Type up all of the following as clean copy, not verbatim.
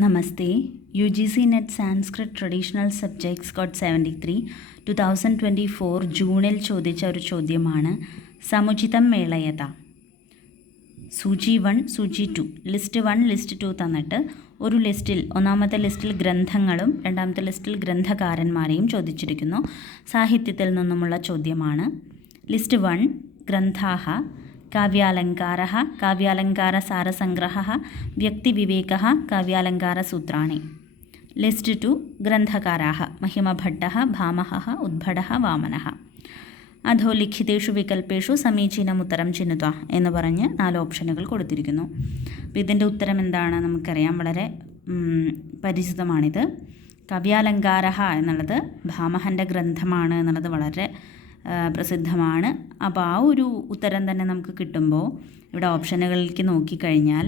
Namaste. UGC NET Sanskrit Traditional Subjects Code 73 2024 ജൂണിൽ ചോദിച്ച ഒരു ചോദ്യമാണ്. സമുചിതം മേളയത. സൂചി 1, സൂചി 2, ലിസ്റ്റ് 1, ലിസ്റ്റ് 2 തന്നിട്ട് ഒരു ലിസ്റ്റിൽ ഒന്നാമത്തെ ലിസ്റ്റിൽ ഗ്രന്ഥങ്ങളും രണ്ടാമത്തെ ലിസ്റ്റിൽ ഗ്രന്ഥകാരന്മാരെയും ചോദിച്ചിരിക്കുന്നു. സാഹിത്യത്തിൽ നിന്നുമുള്ള ചോദ്യമാണ്. ലിസ്റ്റ് 1 ഗ്രന്ഥാഹ കാവ്യാലങ്കാരഃ കാവ്യാലങ്കാരസാരസംഗ്രഹഃ വ്യക്തിവിവേകഃ കാവ്യാലങ്കാരസൂത്രാണി. ലിസ്റ്റ് 2 ഗ്രന്ഥകാരാः महिमभट्टः भामहः उद्भटः वामनः. അധോ ലിഖിതേഷു വികൽപ്പേഷു സമീചീനമുത്തരം ചിഹ്നുക എന്ന് പറഞ്ഞ് 4 ഓപ്ഷനുകൾ കൊടുത്തിരിക്കുന്നു. അപ്പോൾ ഇതിൻ്റെ ഉത്തരം എന്താണ് നമുക്കറിയാം, വളരെ പരിചിതമാണിത്. കാവ്യാലങ്കാരഃ എന്നുള്ളത് ഭാമഹൻ്റെ ഗ്രന്ഥമാണ് എന്നുള്ളത് വളരെ പ്രസിദ്ധമാണ്. അപ്പോൾ ആ ഒരു ഉത്തരം തന്നെ നമുക്ക് കിട്ടുമ്പോൾ ഇവിടെ ഓപ്ഷനുകളിലേക്ക് നോക്കിക്കഴിഞ്ഞാൽ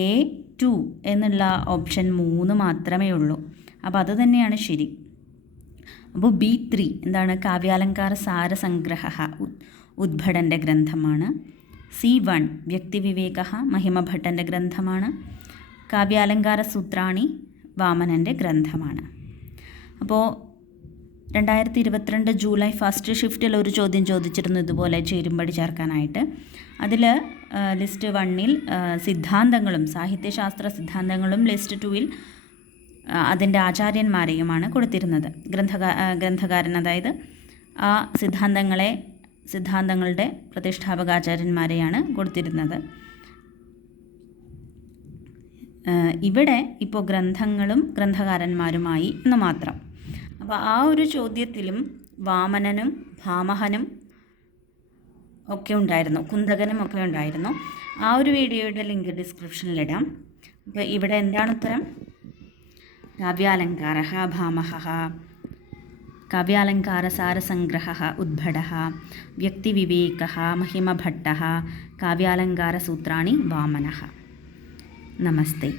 A2 എന്നുള്ള ഓപ്ഷൻ 3 മാത്രമേ ഉള്ളൂ. അപ്പോൾ അത് തന്നെയാണ് ശരി. അപ്പോൾ B3 എന്താണ്? കാവ്യാലങ്കാര സാരസംഗ്രഹഃ ഉദ്ഭടൻ്റെ ഗ്രന്ഥമാണ്. C1 വ്യക്തിവിവേകഃ महिमभट्टൻ്റെ ഗ്രന്ഥമാണ്. കാവ്യാലങ്കാര സൂത്രാണി വാമനൻ്റെ ഗ്രന്ഥമാണ്. അപ്പോൾ 2022 ജൂലൈ ഫസ്റ്റ് ഷിഫ്റ്റിൽ ഒരു ചോദ്യം ചോദിച്ചിരുന്നു ഇതുപോലെ ചേരുംപടി ചേർക്കാനായിട്ട്. അതിൽ ലിസ്റ്റ് 1 സിദ്ധാന്തങ്ങളും സാഹിത്യശാസ്ത്ര സിദ്ധാന്തങ്ങളും ലിസ്റ്റ് 2 അതിൻ്റെ ആചാര്യന്മാരെയുമാണ് കൊടുത്തിരുന്നത്. ഗ്രന്ഥകാരൻ, അതായത് ആ സിദ്ധാന്തങ്ങളുടെ പ്രതിഷ്ഠാപകാചാര്യന്മാരെയാണ് കൊടുത്തിരുന്നത്. ഇവിടെ ഇപ്പോൾ ഗ്രന്ഥങ്ങളും ഗ്രന്ഥകാരന്മാരുമായി എന്ന് മാത്രം. അപ്പോൾ ആ ഒരു ചോദ്യത്തിലും വാമനനും ഭാമഹനും ഒക്കെ ഉണ്ടായിരുന്നു, കുന്തകനും ഒക്കെ ഉണ്ടായിരുന്നു. ആ ഒരു വീഡിയോയുടെ ലിങ്ക് ഡിസ്ക്രിപ്ഷനിലിടാം. അപ്പോൾ ഇവിടെ എന്താണ് ഉത്തരം? കാവ്യാലങ്കാരഃ ഭാമഹഃ, കാവ്യാലങ്കാരസാരസംഗ്രഹഃ ഉദ്ഭടഃ, വ്യക്തിവിവേകഃ महिमभट्टः, കാവ്യാലങ്കാരസൂത്രാണി വാമനഃ. നമസ്തേ.